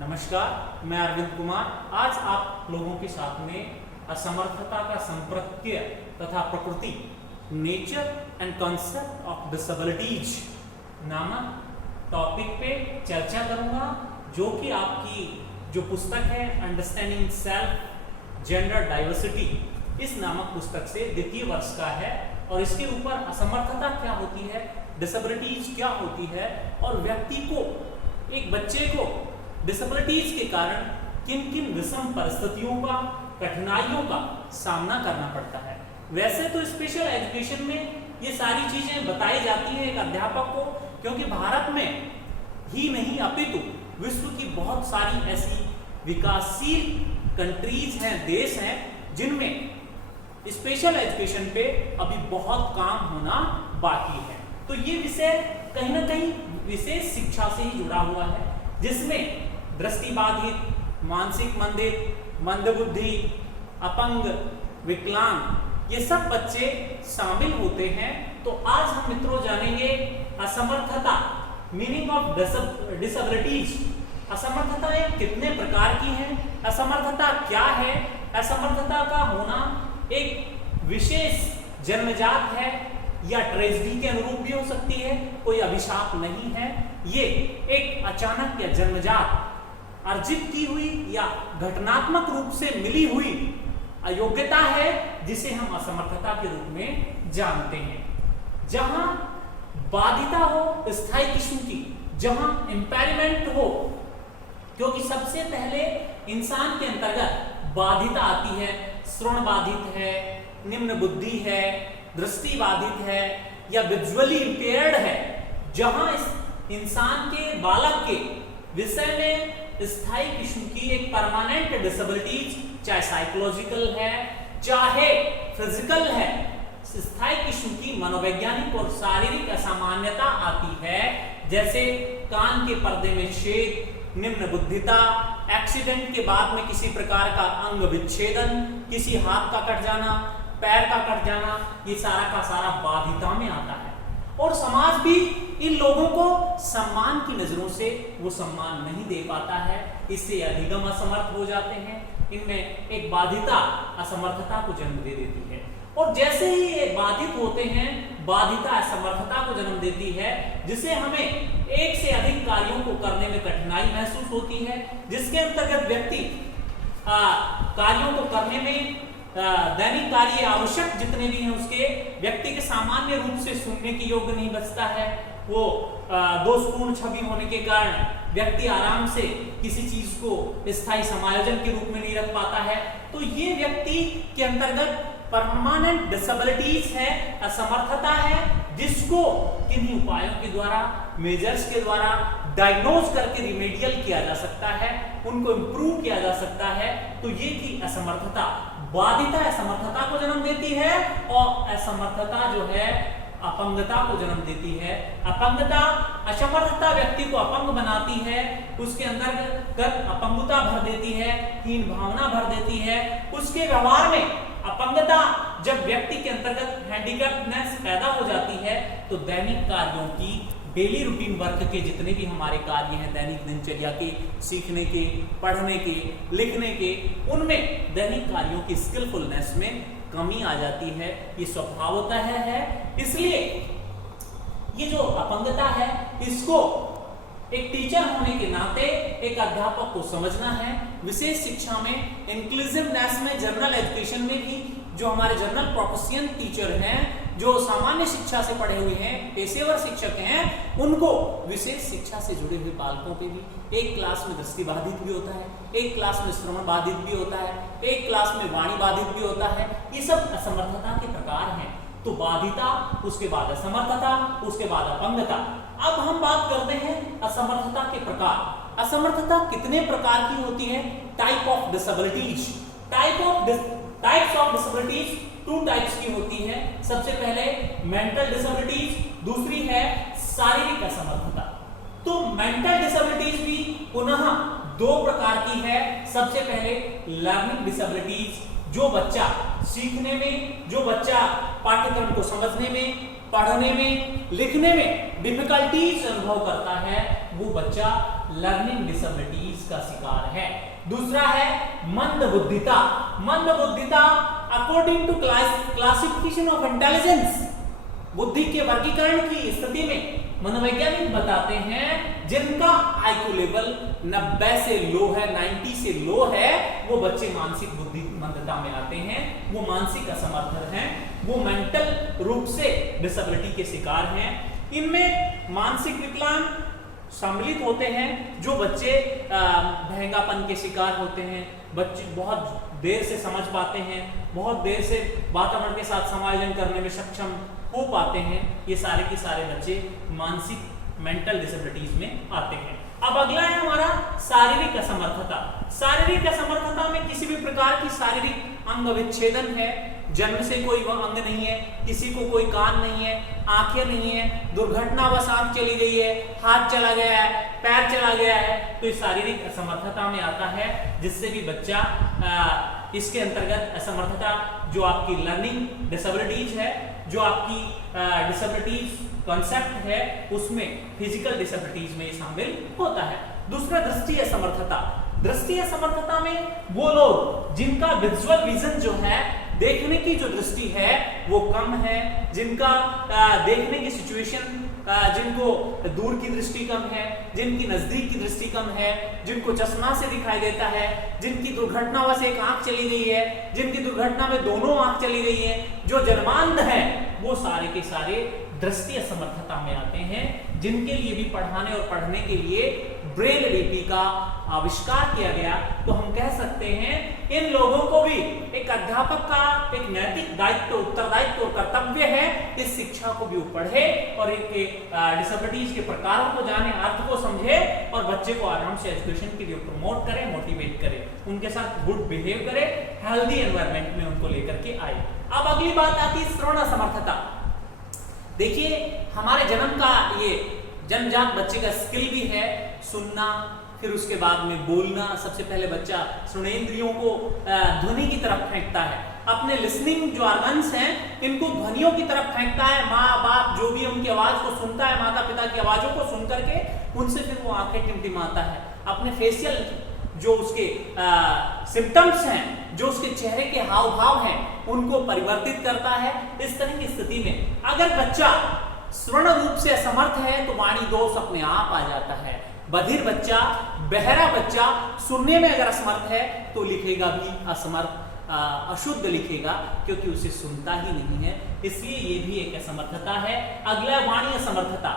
नमस्कार, मैं अरविंद कुमार। आज आप लोगों के साथ में असमर्थता का संप्रत्य तथा प्रकृति, nature and concept of disabilities नामक टॉपिक पे चर्चा करूंगा, जो कि आपकी जो पुस्तक है अंडरस्टैंडिंग सेल्फ जेंडर डाइवर्सिटी, इस नामक पुस्तक से द्वितीय वर्ष का है। और इसके ऊपर असमर्थता क्या होती है, डिसेबिलिटीज क्या होती है और व्यक्ति को, एक बच्चे को डिसेबिलिटीज के कारण किन किन विषम परिस्थितियों का, कठिनाइयों का सामना करना पड़ता है। वैसे तो स्पेशल एजुकेशन में ये सारी चीजें बताई जाती हैं एक अध्यापक को, क्योंकि भारत में ही नहीं अपितु विश्व की बहुत सारी ऐसी विकासशील कंट्रीज हैं, देश हैं, जिनमें स्पेशल एजुकेशन पे अभी बहुत काम होना बाकी है। तो ये विषय कहीं ना कहीं विशेष शिक्षा से ही जुड़ा हुआ है, जिसमें दृष्टिबाधित, मानसिक मंदित, मंदबुद्धि, अपंग, विकलांग, ये सब बच्चे शामिल होते हैं। तो आज हम मित्रों जानेंगे असमर्थता, मीनिंग ऑफ डिसेबिलिटीज। असमर्थताएं कितने प्रकार की हैं, असमर्थता क्या है, असमर्थता का होना एक विशेष जन्मजात है या ट्रेजेडी के अनुरूप भी हो सकती है, कोई अभिशाप नहीं है। ये एक अचानक या जन्मजात अर्जित की हुई या घटनात्मक रूप से मिली हुई अयोग्यता है, जिसे हम असमर्थता के रूप में जानते हैं। जहां बाधिता हो स्थायी किस्म की, जहां इंपेयरमेंट हो, क्योंकि सबसे पहले इंसान के अंतर्गत बाधिता आती है। श्रवण बाधित है, निम्न बुद्धि है, दृष्टि बाधित है या विजुअली इंपेयर्ड है। जहां इस इंसान के, बालक के विषय में स्थायी किस्म की एक परमानेंट डिसेबिलिटीज, चाहे साइकोलॉजिकल है चाहे फिजिकल है, स्थायी किस्म की मनोवैज्ञानिक और शारीरिक असामान्यता आती है, जैसे कान के पर्दे में छेद, निम्न बुद्धिता, एक्सीडेंट के बाद में किसी प्रकार का अंग विच्छेदन, किसी हाथ का कट जाना, पैर का कट जाना, ये सारा का सारा बाधिता में आता है। और समाज भी इन लोगों को सम्मान की नजरों से वो सम्मान नहीं दे पाता है, इससे अधिगम असमर्थ हो जाते हैं। इनमें एक बाधिता असमर्थता को जन्म दे देती है, और जैसे ही ये बाधित होते हैं, बाधिता असमर्थता को जन्म देती है, जिसे हमें एक से अधिक कार्यों को करने में कठिनाई महसूस होती है, जिसके अंतर्गत व्यक्ति कार्यों को करने में, दैनिक कार्य आवश्यक जितने भी हैं उसके, व्यक्ति के सामान्य रूप से सुनने के योग्य नहीं बचता है। वो दोषपूर्ण छवि होने के कारण व्यक्ति आराम से किसी चीज को स्थायी समायोजन के रूप में नहीं रख पाता है। तो ये व्यक्ति के अंतर्गत परमानेंट डिसेबिलिटीज है, असमर्थता है, जिसको किन्हीं उपायों के द्वारा, मेजर्स के द्वारा डायग्नोज करके रिमेडियल किया जा सकता है, उनको इंप्रूव किया जा सकता है। तो ये थी असमर्थता। बाधिता असमर्थता को जन्म देती है और असमर्थता जो है अपंगता को जन्म देती है। अपंगता, असमर्थता व्यक्ति को अपंग बनाती है, उसके अंदर अपंगता भर देती है, हीन भावना भर देती है। उसके व्यवहार में अपंगता, जब व्यक्ति के अंतर्गत हैंडीकैप्डनेस पैदा हो जाती है, तो दैनिक कार्यों की, डेली रूटीन वर्क के जितने भी हमारे कार्य हैं, दैनिक दिनचर्या के, सीखने के, पढ़ने के, लिखने के, उनमें दैनिक कार्यों की स्किलफुलनेस में कमी आ जाती है। ये स्वभावतः है। इसलिए ये जो अपंगता है, इसको एक टीचर होने के नाते एक अध्यापक को समझना है। विशेष शिक्षा में, इंक्लूसिवनेस में, जनरल एजुकेशन में भी जो हमारे जनरल प्रोफेशन टीचर हैं, जो सामान्य शिक्षा से पढ़े हुए हैं, पेशेवर शिक्षक हैं, उनको विशेष शिक्षा से जुड़े हुए बालकों पे भी, एक क्लास में दृष्टि बाधित भी होता है, एक क्लास में श्रवण बाधित भी होता है, एक क्लास में वाणी बाधित भी होता है। ये सब असमर्थता के प्रकार हैं। तो बाधिता, उसके बाद असमर्थता, उसके बाद अपंगता। अब हम बात करते हैं असमर्थता के प्रकार। असमर्थता कितने प्रकार की होती है? Type of disabilities. Types of disabilities 2 types की होती है। सबसे पहले मेंटल डिसेबिलिटीज, दूसरी है शारीरिक असमर्थता। तो मेंटल डिसेबिलिटीज भी पुनः 2 प्रकार की है। सबसे पहले लर्निंग डिसेबिलिटीज, जो बच्चा सीखने में, जो बच्चा पाठ्यक्रम को समझने में, पढ़ने में, लिखने में डिफिकल्टीज अनुभव करता है, वो बच्चा लर्निंग डिसेबिलिटीज का शिकार है। दूसरा है मंदबुद्धिता। मंदबुद्धिता according to classification of intelligence, बुद्धि के वर्गीकरण की स्थिति में मनोवैज्ञानिक बताते हैं जिनका आईक्यू लेवल 90 से लो है, 90 से लो है, वो बच्चे मानसिक बुद्धिमंदता में आते हैं, वो मानसिक असमर्थ हैं, वो मेंटल रूप से डिसेबिलिटी के शिकार हैं। इनमें मानसिक विकलांग सम्मिलित होते हैं, जो बच्चे बहंगापन के शिकार होते हैं, बच्चे बहुत देर से समझ पाते हैं, बहुत देर से वातावरण के साथ समायोजन करने में सक्षम हो पाते हैं, ये सारे के सारे बच्चे मानसिक मेंटल डिसेबिलिटीज में आते हैं। अब अगला है हमारा शारीरिक असमर्थता। शारीरिक असमर्थता में किसी भी प्रकार की शारीरिक अंग विच्छेदन है, जन्म से कोई अंग नहीं है, किसी को कोई कान नहीं है, आंखें नहीं है, दुर्घटनावश आंख चली गई है, हाथ चला गया है, पैर चला गया है, तो ये शारीरिक असमर्थता में आता है, जिससे भी बच्चा इसके अंतर्गत असमर्थता जो आपकी लर्निंग डिसेबिलिटीज है, जो आपकी डिसेबिलिटीज कॉन्सेप्ट है, उसमें फिजिकल डिसेबिलिटीज में शामिल होता है। दूसरा दृष्टि असमर्थता। दृष्टि असमर्थता में वो लोग जिनका विजुअल विजन जो है, देखने की जो दृष्टि है वो कम है, जिनका देखने की सिचुएशन, जिनको दूर की दृष्टि कम है, जिनकी नजदीक की दृष्टि कम है, जिनको चश्मा से दिखाई देता है, जिनकी दुर्घटनावश एक आंख चली गई है, जिनकी दुर्घटना में दोनों आंख चली गई है, जो जन्मांध है, वो सारे के सारे दृष्टि असमर्थता में आते हैं, जिनके लिए भी पढ़ाने और पढ़ने के लिए ब्रेल लिपि का आविष्कार किया गया। तो हम कह सकते हैं इन लोगों को भी एक अध्यापक का एक नैतिक दायित्व, उत्तरदायित्व और कर्तव्य है, इस शिक्षा को भी वो पढ़े और एक डिसेबिलिटीज के प्रकारों को जाने, अर्थ को समझे और बच्चे को आराम से एजुकेशन के लिए प्रमोट करे, मोटिवेट करे, उनके साथ गुड बिहेव करे, हेल्दी एनवायरनमेंट में उनको लेकर के आए। अब अगली बात आती है श्रवण असमर्थता। देखिए हमारे जन्म का ये जन्मजात बच्चे का स्किल भी है सुनना, फिर उसके बाद में बोलना। सबसे पहले बच्चा श्रवणेंद्रियों को ध्वनि की तरफ फेंकता है, अपने लिसनिंग जो ऑर्गन्स हैं इनको ध्वनियों की तरफ फेंकता है। माँ बाप जो भी उनकी आवाज को सुनता है, माता पिता की आवाजों को सुन करके उनसे फिर वो आंखें टिमटिमाता है, अपने फेशियल जो उसके सिम्टम्स हैं, जो उसके चेहरे के हाव भाव हैं, उनको परिवर्तित करता है। इस तरह की स्थिति में अगर बच्चा श्रवण रूप से असमर्थ है तो वाणी दोष अपने आप आ जाता है। बधिर बच्चा, बहरा बच्चा सुनने में अगर असमर्थ है तो लिखेगा भी असमर्थ, अशुद्ध लिखेगा, क्योंकि उसे सुनता ही नहीं है, इसलिए ये भी एक असमर्थता है। अगला वाणी असमर्थता।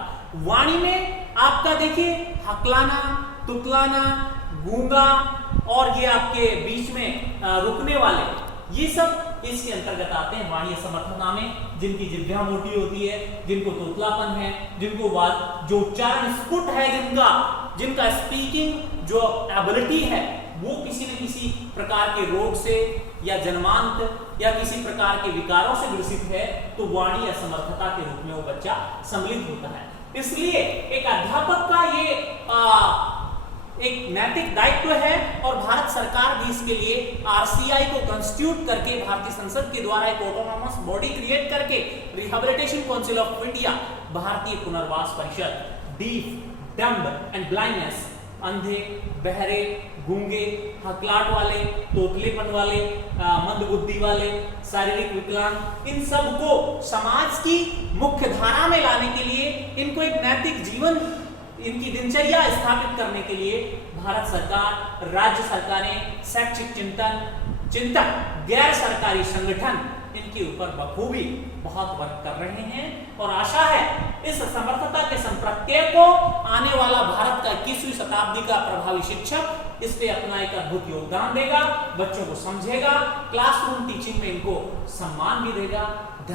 वाणी में आपका देखिए हकलाना, तुतलाना, गूंगा और ये आपके बीच में रुकने वाले, ये सब इसके अंतर्गत आते हैं वाणी असमर्थता में। जिनकी जिह्वा मोटी होती है, जिनको तोतलापन है, जिनको जो उच्चारण स्फुट है, जिनका स्पीकिंग जो एबिलिटी है वो किसी न किसी प्रकार के रोग से या जन्मांत या किसी प्रकार के विकारों से ग्रसित है, तो वाणी असमर्थता के रूप में वो बच्चा सम्मिलित होता है। इसलिए एक अध्यापक का ये एक नैतिक दायित्व है और भारत सरकार भी इसके लिए आरसीआई को कंस्टिट्यूट करके, भारतीय संसद के द्वारा एक ऑटोनॉमस बॉडी क्रिएट करके रिहैबिलिटेशन काउंसिल ऑफ इंडिया, भारतीय पुनर्वास परिषद, डीफ, डम्ब एंड ब्लाइंडनेस, अंधे, बहरे, गूंगे, हकलाट वाले, तोतलेपन वाले, मंदबुद्धि वाले, शारीरिक विकलांग, इन सब को समाज की मुख्य धारा में लाने के लिए, इनको एक नैतिक जीवन, इनकी दिनचर्या स्थापित करने के लिए भारत सरकार, राज्य सरकारें, शैक्षिक चिंतक, गैर सरकारी संगठन इनके ऊपर बखूबी बहुत वर्क कर रहे हैं और आशा है इस असमर्थता के संप्रत्यय को आने वाला भारत का 21वीं शताब्दी का प्रभावी शिक्षक इस पे अपना एक अद्भुत योगदान देगा, बच्चों को समझेगा, क्लासरूम टीचिंग में इनको सम्मान भी देगा।